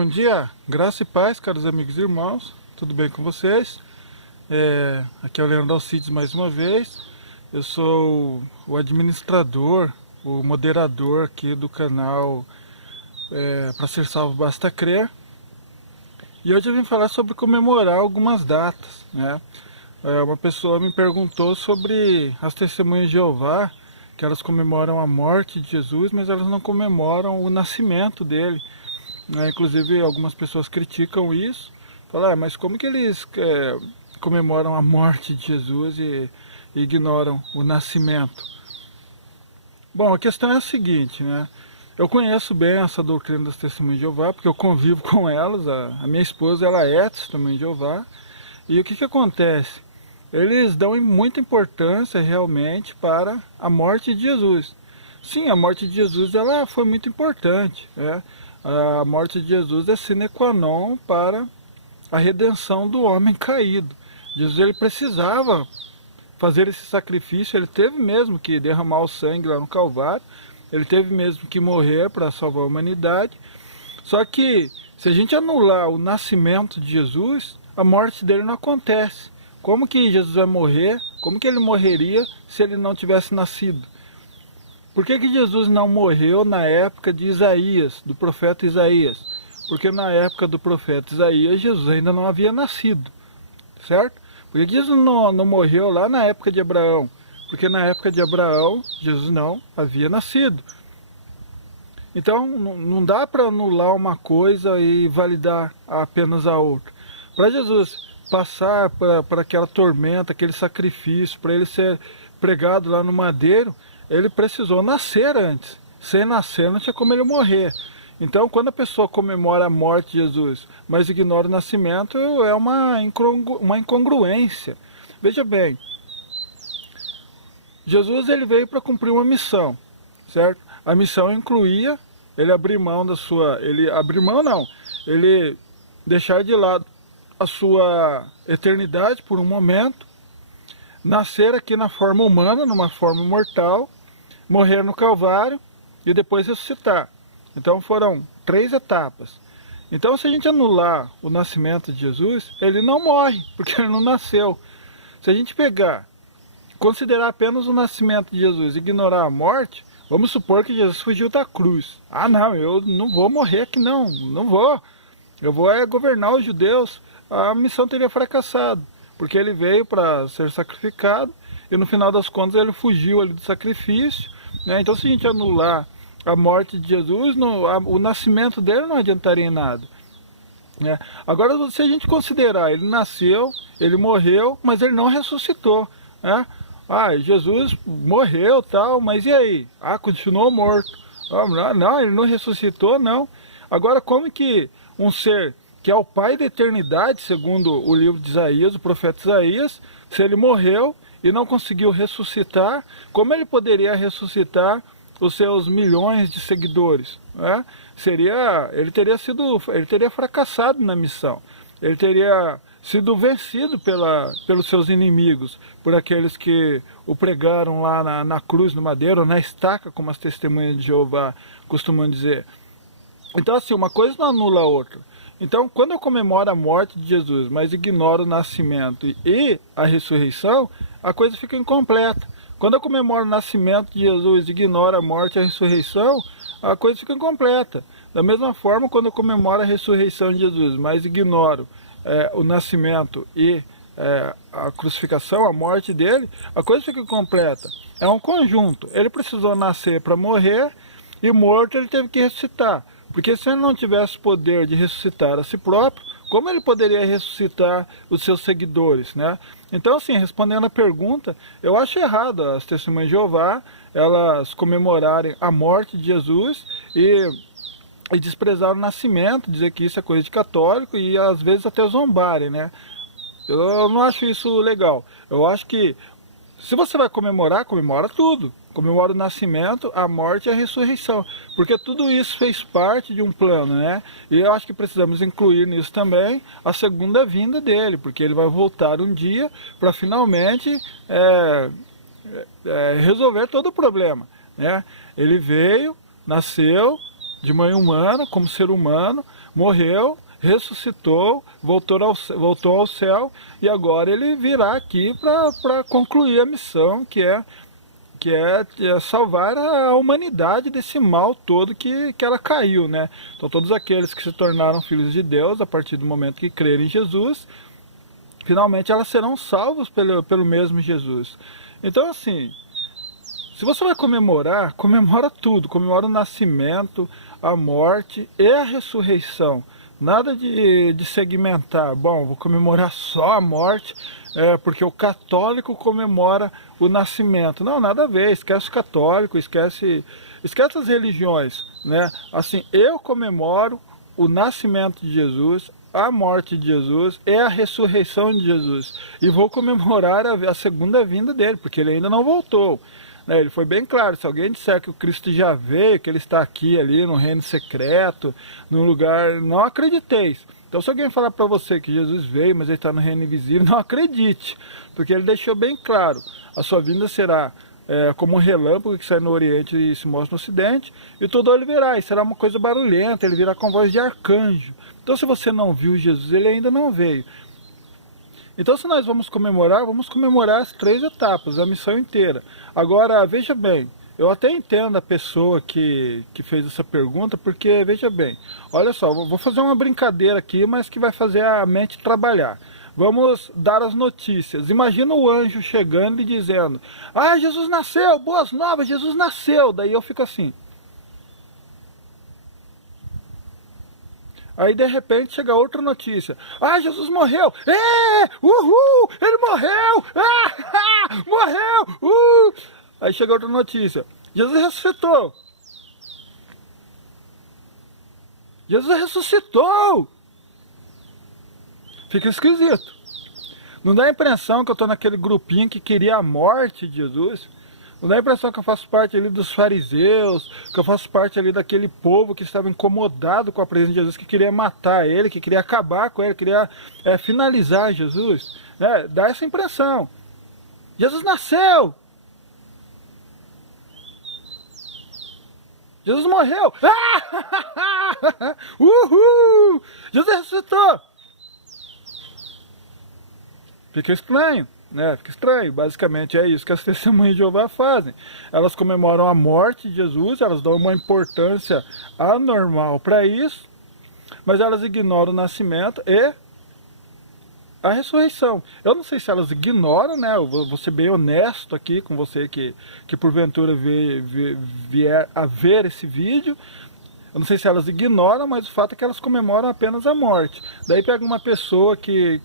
Bom dia, graça e paz, caros amigos e irmãos, tudo bem com vocês? Aqui é o Leandro Alcides mais uma vez. Eu sou o administrador, o moderador aqui do canal Para Ser Salvo Basta Crer. E hoje eu vim falar sobre comemorar algumas datas, né? Uma pessoa me perguntou sobre as testemunhas de Jeová, que elas comemoram a morte de Jesus, mas elas não comemoram o nascimento dele. Inclusive algumas pessoas criticam isso, falam, mas como que eles comemoram a morte de Jesus e ignoram o nascimento? Bom, a questão é a seguinte, né? Eu conheço bem essa doutrina das testemunhas de Jeová, porque eu convivo com elas, a minha esposa ela é testemunha de Jeová, e o que acontece? Eles dão muita importância realmente para a morte de Jesus. Sim, a morte de Jesus ela foi muito importante, né? A morte de Jesus é sine qua non para a redenção do homem caído. Jesus ele precisava fazer esse sacrifício, ele teve mesmo que derramar o sangue lá no Calvário, ele teve mesmo que morrer para salvar a humanidade. Só que se a gente anular o nascimento de Jesus, a morte dele não acontece. Como que Jesus vai morrer? Como que ele morreria se ele não tivesse nascido? Por que Jesus não morreu na época de Isaías, do profeta Isaías? Porque na época do profeta Isaías, Jesus ainda não havia nascido, certo? Por que Jesus não morreu lá na época de Abraão? Porque na época de Abraão, Jesus não havia nascido. Então, não dá para anular uma coisa e validar apenas a outra. Para Jesus passar para aquela tormenta, aquele sacrifício, para ele ser pregado lá no madeiro, ele precisou nascer antes. Sem nascer não tinha como ele morrer. Então quando a pessoa comemora a morte de Jesus, mas ignora o nascimento, é uma incongruência. Veja bem, Jesus ele veio para cumprir uma missão, certo? A missão incluía ele abrir mão da sua... Ele deixar de lado a sua eternidade por um momento, nascer aqui na forma humana, numa forma mortal, morrer no Calvário e depois ressuscitar. Então foram 3 etapas. Então se a gente anular o nascimento de Jesus, ele não morre, porque ele não nasceu. Se a gente considerar apenas o nascimento de Jesus e ignorar a morte, vamos supor que Jesus fugiu da cruz. Ah não, eu não vou morrer aqui não vou. Eu vou governar os judeus. A missão teria fracassado, porque ele veio para ser sacrificado e no final das contas ele fugiu ali do sacrifício, né? Então se a gente anular a morte de Jesus, o nascimento dele não adiantaria em nada, né? Agora se a gente considerar, ele nasceu, ele morreu, mas ele não ressuscitou, né? Jesus morreu tal, mas e aí? Continuou morto. Não, ele não ressuscitou não. Agora como que um ser que é o pai da eternidade, segundo o livro de Isaías, o profeta Isaías, se ele morreu e não conseguiu ressuscitar, como ele poderia ressuscitar os seus milhões de seguidores, né? Ele teria fracassado na missão, ele teria sido vencido pelos seus inimigos, por aqueles que o pregaram lá na cruz, no madeiro, ou na estaca, como as testemunhas de Jeová costumam dizer. Então assim, uma coisa não anula a outra. Então, quando eu comemoro a morte de Jesus, mas ignoro o nascimento e a ressurreição, a coisa fica incompleta. Quando eu comemoro o nascimento de Jesus e ignoro a morte e a ressurreição, a coisa fica incompleta. Da mesma forma, quando eu comemoro a ressurreição de Jesus, mas ignoro o nascimento e a crucificação, a morte dele, a coisa fica incompleta. É um conjunto. Ele precisou nascer para morrer e morto ele teve que ressuscitar. Porque se ele não tivesse poder de ressuscitar a si próprio, como ele poderia ressuscitar os seus seguidores, né? Então, assim, respondendo a pergunta, eu acho errado as testemunhas de Jeová, elas comemorarem a morte de Jesus e desprezar o nascimento, dizer que isso é coisa de católico e às vezes até zombarem, né? Eu não acho isso legal. Eu acho que se você vai comemorar, comemora tudo. Comemora o nascimento, a morte e a ressurreição. Porque tudo isso fez parte de um plano, né? E eu acho que precisamos incluir nisso também a segunda vinda dele. Porque ele vai voltar um dia para finalmente resolver todo o problema, né? Ele veio, nasceu de mãe humana, como ser humano, morreu, ressuscitou, voltou ao céu, e agora ele virá aqui para concluir a missão, que é salvar a humanidade desse mal todo que ela caiu, né? Então todos aqueles que se tornaram filhos de Deus, a partir do momento que crerem em Jesus, finalmente elas serão salvos pelo mesmo Jesus. Então assim, se você vai comemorar, comemora tudo, comemora o nascimento, a morte e a ressurreição. Nada de segmentar, bom, vou comemorar só a morte, porque o católico comemora o nascimento. Não, nada a ver, esquece o católico, esquece as religiões, né? Assim, eu comemoro o nascimento de Jesus, a morte de Jesus e a ressurreição de Jesus. E vou comemorar a segunda vinda dele, porque ele ainda não voltou. Ele foi bem claro, se alguém disser que o Cristo já veio, que ele está aqui, ali, no reino secreto, num lugar, não acrediteis. Então se alguém falar para você que Jesus veio, mas ele está no reino invisível, não acredite, porque ele deixou bem claro, a sua vinda será como um relâmpago que sai no Oriente e se mostra no Ocidente, e todo olho verá, e será uma coisa barulhenta, ele virá com voz de arcanjo. Então se você não viu Jesus, ele ainda não veio. Então se nós vamos comemorar as 3 etapas, a missão inteira. Agora, veja bem, eu até entendo a pessoa que fez essa pergunta, porque, veja bem, olha só, vou fazer uma brincadeira aqui, mas que vai fazer a mente trabalhar. Vamos dar as notícias. Imagina o anjo chegando e dizendo, ah, Jesus nasceu, boas novas, Jesus nasceu. Daí eu fico assim. Aí de repente chega outra notícia. Ah, Jesus morreu! Uhul! Ele morreu! Morreu! Aí chega outra notícia. Jesus ressuscitou! Jesus ressuscitou! Fica esquisito. Não dá a impressão que eu estou naquele grupinho que queria a morte de Jesus? Não dá a impressão que eu faço parte ali dos fariseus, que eu faço parte ali daquele povo que estava incomodado com a presença de Jesus, que queria matar ele, que queria acabar com ele, queria finalizar Jesus. Dá essa impressão. Jesus nasceu! Jesus morreu! Uhul! Jesus ressuscitou! Fica estranho. Fica estranho, basicamente é isso que as testemunhas de Jeová fazem. Elas comemoram a morte de Jesus, elas dão uma importância anormal para isso, mas elas ignoram o nascimento e a ressurreição. Eu não sei se elas ignoram, eu vou ser bem honesto aqui com você que porventura vier a ver esse vídeo. Eu não sei se elas ignoram, mas o fato é que elas comemoram apenas a morte. Daí pega uma pessoa que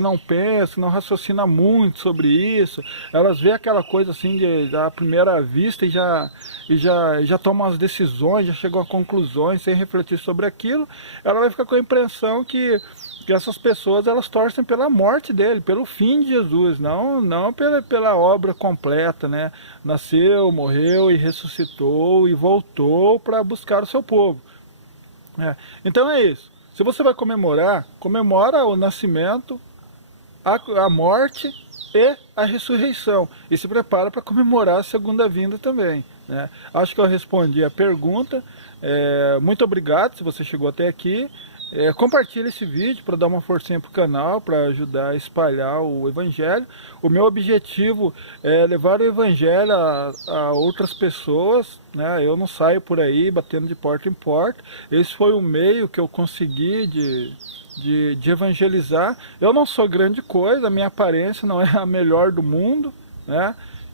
não pensa, não raciocina muito sobre isso, elas vê aquela coisa assim da primeira vista e já tomam as decisões, já chegam a conclusões sem refletir sobre aquilo, ela vai ficar com a impressão que essas pessoas elas torcem pela morte dele, pelo fim de Jesus, não pela obra completa, Nasceu, morreu e ressuscitou e voltou para buscar o seu povo. Então é isso. Se você vai comemorar, comemora o nascimento, a morte e a ressurreição. E se prepara para comemorar a segunda vinda também. Acho que eu respondi a pergunta. Muito obrigado se você chegou até aqui. Compartilhe esse vídeo para dar uma forcinha para o canal, para ajudar a espalhar o Evangelho. O meu objetivo é levar o Evangelho a outras pessoas, Eu não saio por aí batendo de porta em porta. Esse foi o meio que eu consegui de evangelizar. Eu não sou grande coisa, a minha aparência não é a melhor do mundo,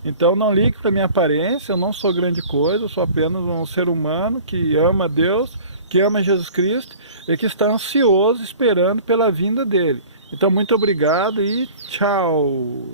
Então não ligue para a minha aparência, eu não sou grande coisa, eu sou apenas um ser humano que ama Deus, que ama Jesus Cristo e que está ansioso esperando pela vinda dele. Então muito obrigado e tchau!